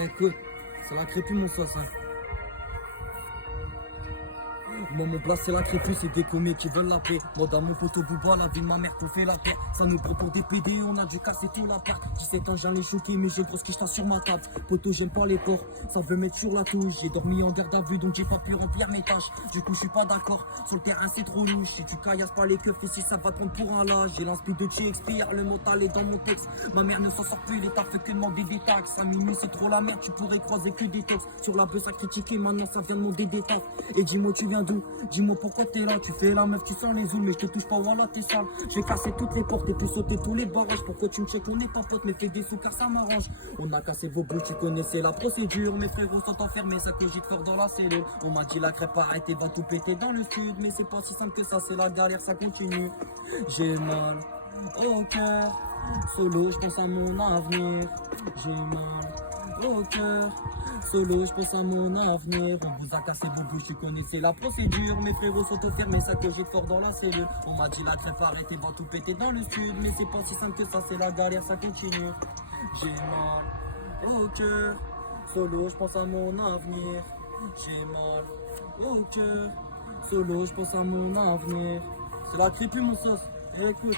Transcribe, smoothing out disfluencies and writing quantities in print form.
Écoute, c'est la crépue mon sauce, hein. Moi mon plat c'est la crépue, c'est des commis qui veulent la paix. Moi dans mon poteau Bouba, la vie de ma mère qu'on fait la paix. Ça nous prend pour des PD, on a dû casser tout la paire. 17 ans j'en ai choqué, mais j'ai grosse quicheta sur ma table. Poteau j'aime pas les porcs, ça veut mettre sur la touche. J'ai dormi en garde à vue donc j'ai pas pu remplir mes tâches. Du coup je suis pas d'accord, sur le terrain c'est trop louche. Si tu caillasses pas les keufs ici ça va te prendre pour un lâche. J'ai l'inspi de Shakespeare, le mental est dans mon texte. Ma mère ne s'en sort plus, l'État fait que demander des taxes. À minuit c'est trop la merde, tu pourrais croiser que des textes. Sur la buzz à critiquer, maintenant ça vient demander des tafs. Et dis-moi tu viens d'où? Dis-moi pourquoi t'es là, tu fais la meuf, tu sens les zooms, mais je te touche pas, voilà t'es sale. Je vais casser toutes les portes et puis sauter tous les barrages. Pour que tu me checkes, on est pas pote, mais fais des sous car ça m'arrange. On a cassé vos bouches, tu connaissais la procédure. Mes frérots sont enfermés, ça cogite fort dans la cellule. On m'a dit la crêpe arrêtez, va tout péter dans le sud. Mais c'est pas si simple que ça, c'est la galère, ça continue. J'ai mal au cœur, solo, je pense à mon avenir. J'ai mal au cœur. Solo, je pense à mon avenir. On vous a cassé vos bouches, tu connaissais la procédure. Mes frérots sont enfermés, ça cogite fort dans la cellule. On m'a dit la crêpe arrêtez, va tout péter dans le sud. Mais c'est pas si simple que ça, c'est la galère, ça continue. J'ai mal au cœur. Solo, je pense à mon avenir. J'ai mal au cœur. Solo, je pense à mon avenir. C'est la crépue mon sauce. Écoute.